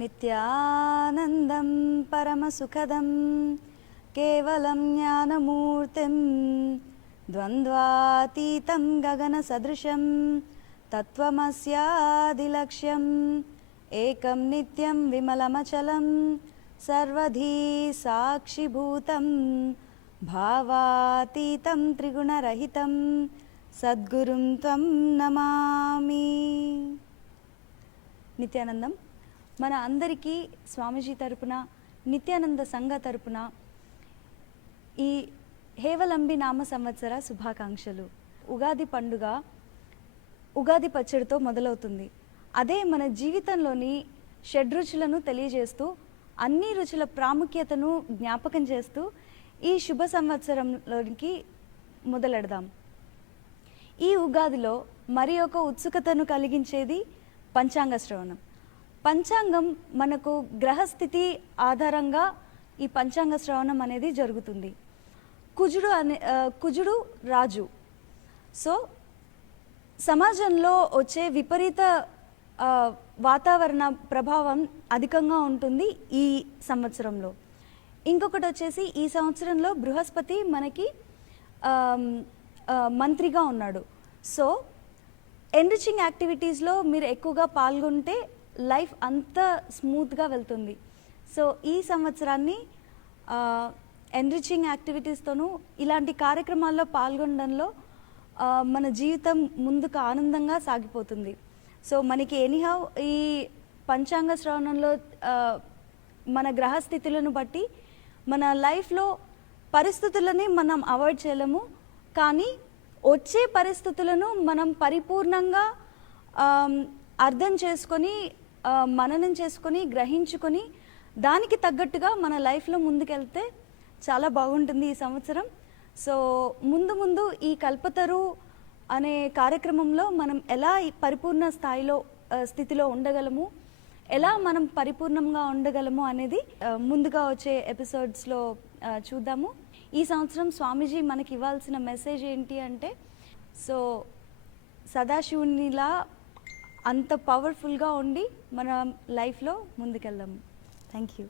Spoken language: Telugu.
నిత్యానందం పరమసుఖదం కేవలం జ్ఞానమూర్తిం ద్వంద్వాతీతం గగనసదృశం తత్వమస్యాదిలక్ష్యం ఏకం నిత్యం విమలమచలం సర్వధీ సాక్షిభూతం భావాతీతం త్రిగుణరహితం సద్గురుం త్వం నమామి. నిత్యానందం. మన అందరికీ స్వామీజీ తరపున, నిత్యానంద సంఘ తరపున ఈ హేవలంబి నామ సంవత్సర శుభాకాంక్షలు. ఉగాది పండుగ ఉగాది పచ్చడితో మొదలవుతుంది. అదే మన జీవితంలోని షడ్రుచులను తెలియజేస్తూ, అన్ని రుచుల ప్రాముఖ్యతను జ్ఞాపకం చేస్తూ ఈ శుభ సంవత్సరంలోనికి మొదలెడదాం. ఈ ఉగాదిలో మరి ఒక ఉత్సుకతను కలిగించేది పంచాంగ శ్రవణం. పంచాంగం మనకు గ్రహస్థితి ఆధారంగా ఈ పంచాంగ శ్రవణం అనేది జరుగుతుంది. కుజుడు రాజు. సో సమాజంలో వచ్చే విపరీత వాతావరణ ప్రభావం అధికంగా ఉంటుంది ఈ సంవత్సరంలో. ఇంకొకటి వచ్చేసి ఈ సంవత్సరంలో బృహస్పతి మనకి మంత్రిగా ఉన్నాడు. సో ఎన్రిచింగ్ యాక్టివిటీస్లో మీరు ఎక్కువగా పాల్గొంటే లైఫ్ అంతా స్మూత్గా వెళ్తుంది. సో ఈ సంవత్సరాన్ని ఎన్రిచింగ్ యాక్టివిటీస్తోనూ ఇలాంటి కార్యక్రమాల్లో పాల్గొనడంలో మన జీవితం ముందుకు ఆనందంగా సాగిపోతుంది. సో మనకి ఎనీహౌ ఈ పంచాంగ శ్రవణంలో మన గ్రహస్థితులను బట్టి మన లైఫ్లో పరిస్థితులని మనం అవాయిడ్ చేయలేము, కానీ వచ్చే పరిస్థితులను మనం పరిపూర్ణంగా అర్థం చేసుకొని, మననం చేసుకొని, గ్రహించుకొని దానికి తగ్గట్టుగా మన లైఫ్లో ముందుకెళ్తే చాలా బాగుంటుంది ఈ సంవత్సరం. సో ముందు ఈ కల్పతరు అనే కార్యక్రమంలో మనం ఎలా పరిపూర్ణ స్థితిలో ఉండగలము, ఎలా మనం పరిపూర్ణంగా ఉండగలము అనేది ముందుగా వచ్చే ఎపిసోడ్స్లో చూద్దాము. ఈ సంవత్సరం స్వామీజీ మనకి ఇవ్వాల్సిన మెసేజ్ ఏంటి అంటే, సో సదాశివునిలా అంత పవర్ఫుల్గా ఉండి మన లైఫ్లో ముందుకెళ్దాము. Thank you.